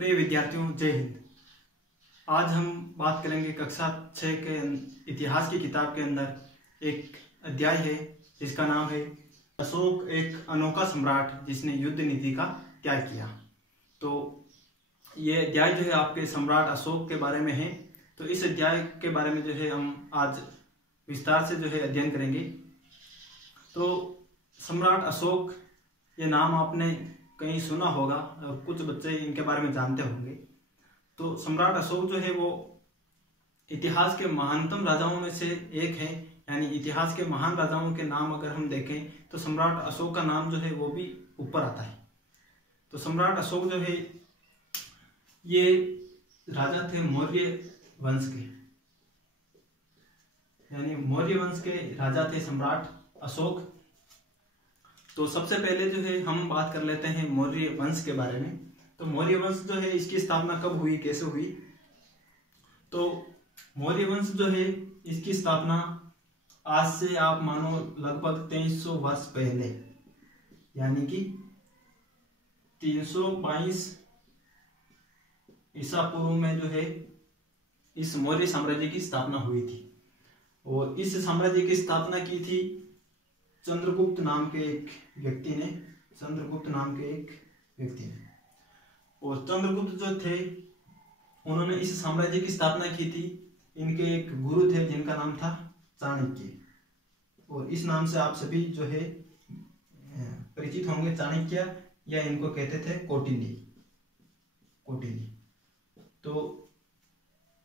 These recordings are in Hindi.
प्रिय विद्यार्थियों, जय हिंद। आज हम बात करेंगे कक्षा 6 के इतिहास की किताब के अंदर एक अध्याय है जिसका नाम है अशोक एक अनोखा सम्राट जिसने युद्ध नीति का त्याग किया। तो ये अध्याय जो है आपके सम्राट अशोक के बारे में है। तो इस अध्याय के बारे में जो है हम आज विस्तार से जो है अध्ययन करेंगे। तो सम्राट अशोक, ये नाम आपने कहीं सुना होगा और कुछ बच्चे इनके बारे में जानते होंगे। तो सम्राट अशोक जो है वो इतिहास के महानतम राजाओं में से एक है, यानी इतिहास के महान राजाओं के नाम अगर हम देखें तो सम्राट अशोक का नाम जो है वो भी ऊपर आता है। तो सम्राट अशोक जो है ये राजा थे मौर्य वंश के, यानी मौर्य वंश के राजा थे सम्राट अशोक। तो सबसे पहले जो है हम बात कर लेते हैं मौर्य वंश के बारे में। तो मौर्य वंश जो है इसकी स्थापना कब हुई, कैसे हुई? तो मौर्य वंश जो है इसकी स्थापना आज से आप मानो लगभग 2300 वर्ष पहले, यानी कि 322 ईसा पूर्व में जो है इस मौर्य साम्राज्य की स्थापना हुई थी। और इस साम्राज्य की स्थापना की थी चंद्रगुप्त नाम के एक व्यक्ति ने। और चंद्रगुप्त जो थे उन्होंने इस साम्राज्य की स्थापना की थी। इनके एक गुरु थे जिनका नाम था चाणक्य, और इस नाम से आप सभी जो है परिचित होंगे। चाणक्य या इनको कहते थे कौटिल्य। तो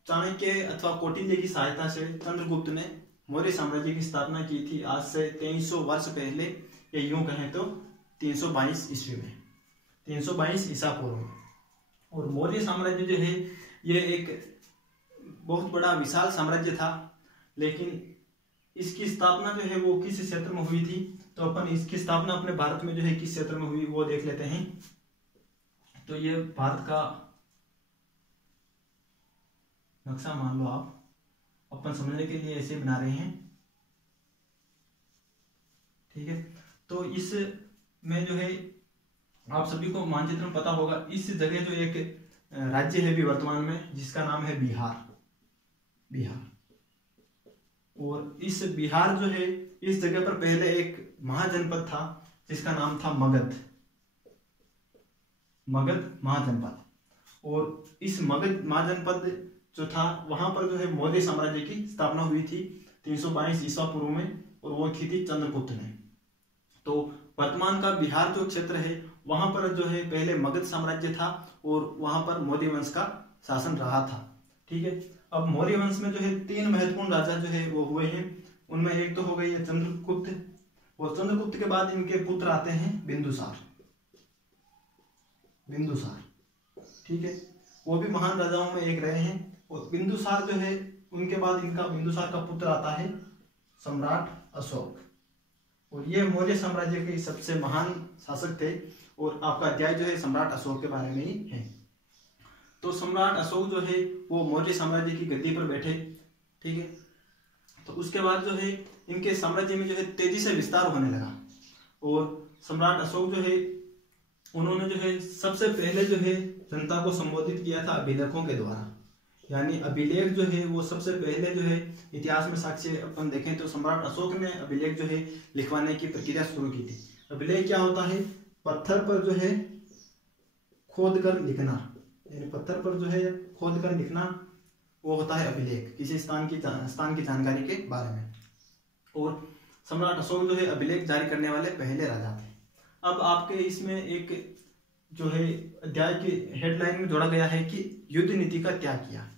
चाणक्य अथवा कौटिल्य की सहायता से चंद्रगुप्त ने मौर्य साम्राज्य की स्थापना की थी आज से 2300 वर्ष पहले, या यूं कहें तो 322 ईस्वी में, 322 ईसा पूर्व में। और मौर्य साम्राज्य जो है ये एक बहुत बड़ा विशाल साम्राज्य था, लेकिन इसकी स्थापना जो है वो किस क्षेत्र में हुई थी? तो अपन इसकी स्थापना अपने भारत में जो है किस क्षेत्र में हुई वो देख लेते हैं। तो ये भारत का नक्शा मान लो आप, अपन समझने के लिए ऐसे बना रहे हैं, ठीक है। तो इस में जो है आप सभी को मानचित्र में पता होगा, इस जगह जो एक राज्य है भी वर्तमान में जिसका नाम है बिहार। और इस बिहार जो है इस जगह पर पहले एक महाजनपद था जिसका नाम था मगध महाजनपद। और इस मगध महाजनपद जो था वहां पर जो है मौर्य साम्राज्य की स्थापना हुई थी 322 ईसा पूर्व में, और वो की थी चंद्रगुप्त ने। तो वर्तमान का बिहार जो क्षेत्र है वहां पर जो है पहले मगध साम्राज्य था और वहां पर मौर्य वंश का शासन रहा था, ठीक है। अब मौर्य वंश में जो है 3 महत्वपूर्ण राजा जो है वो हुए हैं। उनमें एक तो हो गई है चंद्रगुप्त, और चंद्रगुप्त के बाद इनके पुत्र आते हैं बिंदुसार, ठीक है। वो भी महान राजाओं में एक रहे हैं। और बिंदुसार जो है उनके बाद इनका बिंदुसार का पुत्र आता है सम्राट अशोक, और ये मौर्य साम्राज्य के सबसे महान शासक थे। और आपका अध्याय जो है सम्राट अशोक के बारे में ही है। तो सम्राट अशोक जो है वो मौर्य साम्राज्य की गद्दी पर बैठे, ठीक है। तो उसके बाद जो है इनके साम्राज्य में जो है तेजी से विस्तार होने लगा। और सम्राट अशोक जो है उन्होंने जो है सबसे पहले जो है जनता को संबोधित किया था अभिलेखों के द्वारा, यानी अभिलेख जो है वो सबसे पहले जो है इतिहास में साक्ष्य अपन देखें तो सम्राट अशोक ने अभिलेख जो है लिखवाने की प्रक्रिया शुरू की थी। अभिलेख क्या होता है? पत्थर पर जो है खोद कर लिखना, यानी पत्थर पर जो है खोद कर लिखना वो होता है अभिलेख, किसी स्थान की जानकारी के बारे में। और सम्राट अशोक जो है अभिलेख जारी करने वाले पहले राजा थे। अब आपके इसमें एक जो है अध्याय की हेडलाइन में जोड़ा गया है कि युद्ध नीति का त्याग किया।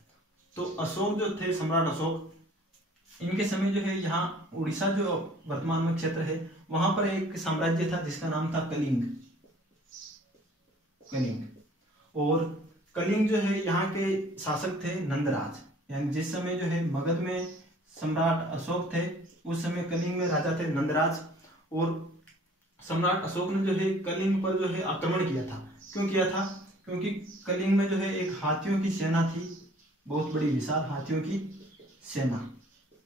तो अशोक जो थे, सम्राट अशोक, इनके समय जो है यहाँ उड़ीसा जो वर्तमान में क्षेत्र है वहां पर एक साम्राज्य था जिसका नाम था कलिंग। और कलिंग जो है यहाँ के शासक थे नंदराज, यानी जिस समय जो है मगध में सम्राट अशोक थे उस समय कलिंग में राजा थे नंदराज। और सम्राट अशोक ने जो है कलिंग पर जो है आक्रमण किया था। क्यों किया था? क्योंकि कलिंग में जो है एक हाथियों की सेना थी, बहुत बड़ी विशाल हाथियों की सेना,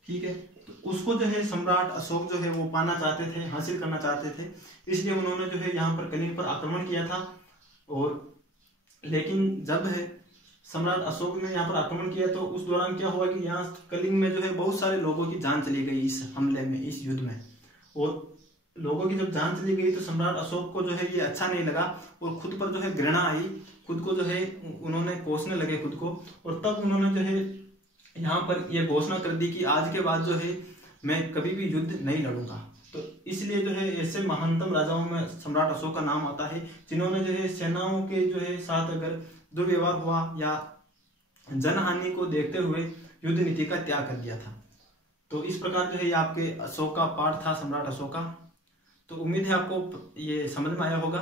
ठीक है। तो उसको जो है सम्राट अशोक जो है वो पाना चाहते थे, हासिल करना चाहते थे, इसलिए उन्होंने जो है यहाँ पर कलिंग पर आक्रमण किया था। और लेकिन जब है सम्राट अशोक ने यहाँ पर आक्रमण किया तो उस दौरान क्या हुआ कि यहाँ कलिंग में जो है बहुत सारे लोगों की जान चली गई इस हमले में, इस युद्ध में। और लोगों की जब जान चली गई तो सम्राट अशोक को जो है ये अच्छा नहीं लगा और खुद पर जो है घृणा आई, खुद को जो है उन्होंने कोसने लगे खुद को। और तब उन्होंने जो है यहाँ पर ये घोषणा कर दी कि आज के बाद जो है मैं कभी भी युद्ध नहीं लड़ूंगा। तो इसलिए जो है ऐसे महानतम राजाओं में सम्राट अशोक का नाम आता है जिन्होंने जो है सेनाओं के जो है साथ अगर दुर्व्यवहार हुआ या जनहानि को देखते हुए युद्ध नीति का त्याग कर दिया था। तो इस प्रकार जो है ये आपके अशोक का पाठ था, सम्राट अशोक का। तो उम्मीद है आपको ये समझ में आया होगा।